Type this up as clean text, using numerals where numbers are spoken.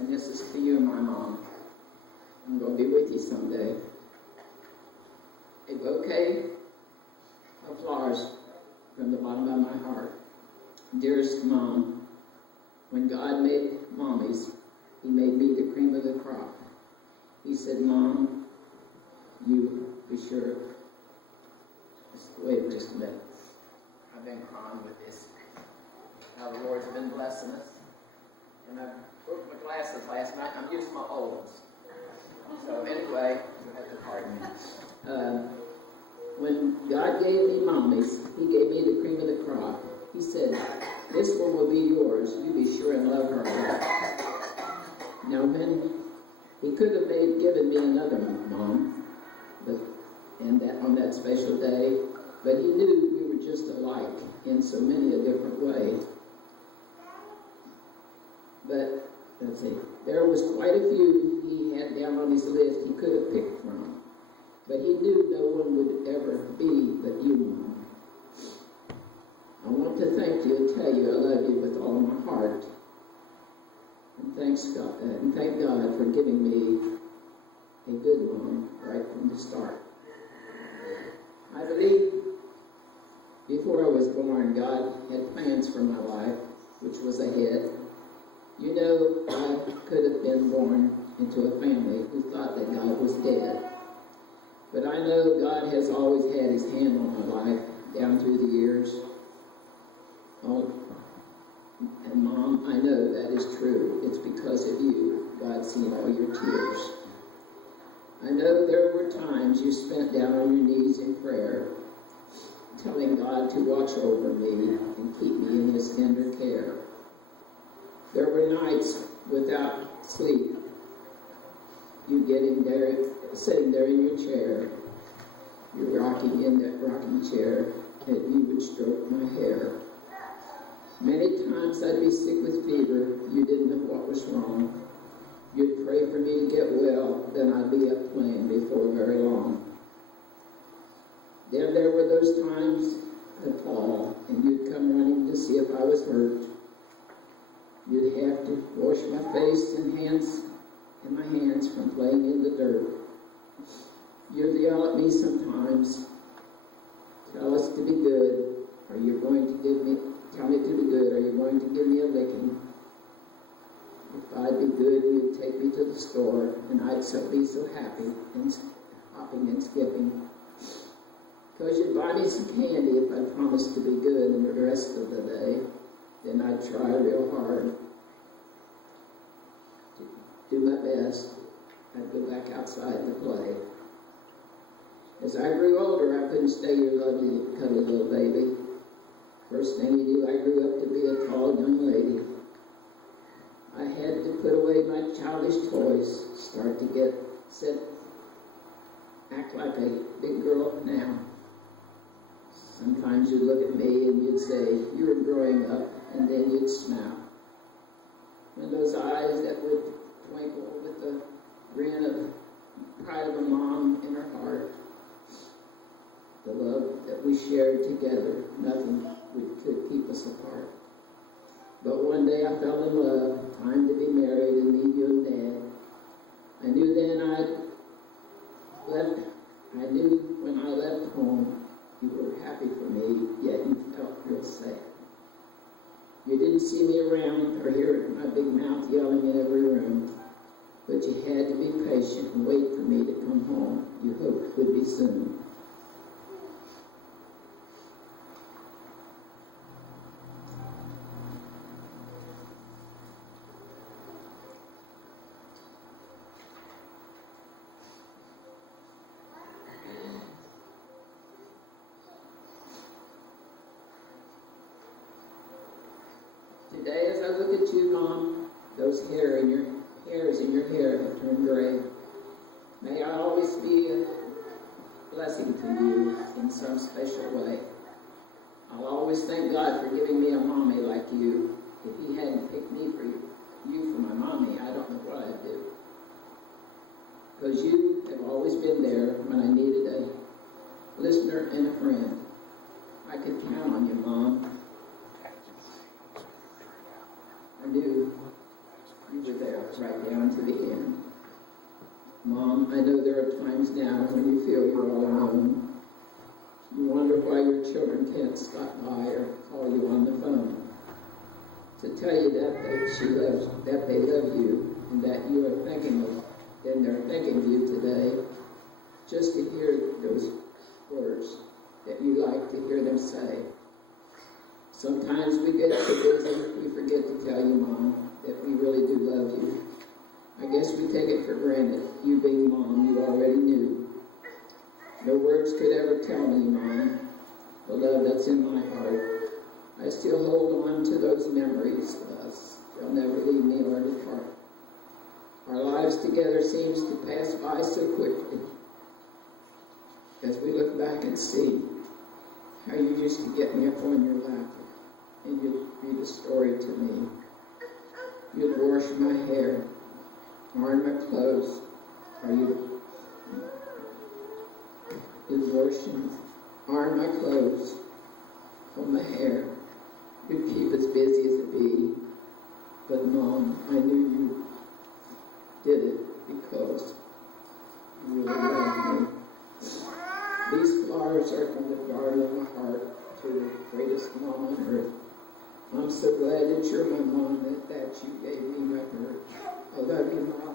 And this is for you, my mom. I'm going to be with you someday. A bouquet of flowers from the bottom of my heart. Dearest Mom, when God made mommies, He made me the cream of the crop. He said, Mom, you be sure. Just wait just a minute. I've been crying with this. How the Lord's been blessing us. And I broke my glasses last night. I'm using my old ones. So anyway, you have to pardon me. When God gave me mommies, He gave me the cream of the crop. He said, this one will be yours. You be sure and love her. Now, when He could have given me another mom, on that special day, but He knew we were just alike in so many a different way. But, let's see, there was quite a few He had down on His list He could have picked from. But He knew no one would ever be but you, Mom. I want to thank you and tell you I love you with all my heart. And thank God for giving me a good mom right from the start. I believe before I was born, God had plans for my life, which was ahead. You know, I could have been born into a family who thought that God was dead. But I know God has always had His hand on my life down through the years. Oh, and Mom, I know that is true. It's because of you. God's seen all your tears. I know there were times you spent down on your knees in prayer, telling God to watch over me and keep me in His tender care. There were nights without sleep, you sitting there in your chair, you're rocking in that rocking chair, and you would stroke my hair. Many times I'd be sick with fever, you didn't know what was wrong. You'd pray for me to get well, then I'd be up playing before very long. Then there were those times I'd fall, and you'd come running to see if I was hurt. You'd have to wash my face and my hands from playing in the dirt. You'd yell at me sometimes, tell us to be good, or you're going to tell me to be good, or you're going to give me a licking. If I'd be good, you'd take me to the store, and I'd be so happy and hopping and skipping. Because you'd buy me some candy if I promised to be good in the rest of the day. Then I'd try real hard to do my best. I'd go back outside to play. As I grew older, I couldn't stay your lovely, cuddly little baby. First thing you knew, I grew up to be a tall young lady. I had to put away my childish toys, start to act like a big girl now. Sometimes you'd look at me and you'd say, you're growing up, and then you'd smile. And those eyes that would twinkle with the grin of pride of a mom in her heart. The love that we shared together, nothing could keep us apart. But one day I fell in love, time to be married and leave you and Dad. I knew when I left home, you were happy for me, yet you felt real sad. You didn't see me around or hear my big mouth yelling in every room, but you had to be patient and wait for me to come home. You hoped would be soon. Today, as I look at you, Mom, those hairs in your hair have turned gray. May I always be a blessing to you in some special way. I'll always thank God for giving me a mommy like you. If He hadn't picked me for you for my mommy, I don't know what I'd do. Because you have always been there when I needed a listener and a friend. I could count on you, Mom. I knew you were there right Mom, I know there are times now when you feel you're all alone. You wonder why your children can't stop by or call you on the phone to tell you that they love you, and that you are thinking of, and they're thinking of you today. Just to hear those words that you like to hear them say. Sometimes we get so busy we forget to tell you, Mom, that we really do love you. I guess we take it for granted. You being Mom, you already knew. No words could ever tell me, Mom, the love that's in my heart. I still hold on to those memories of us. They'll never leave me or depart. Our lives together seems to pass by so quickly as we look back and see how you used to get me up on your lap and you'd read a story to me. You'd wash my hair, iron my clothes, or you'd wash and iron my clothes, comb my hair. You'd keep as busy as a bee. But Mom, I knew you did it because you really loved me. These flowers are from the garden of my heart to the greatest mom on earth. I'm so glad that you're my mom, that you gave me my birth. I love you, Mom.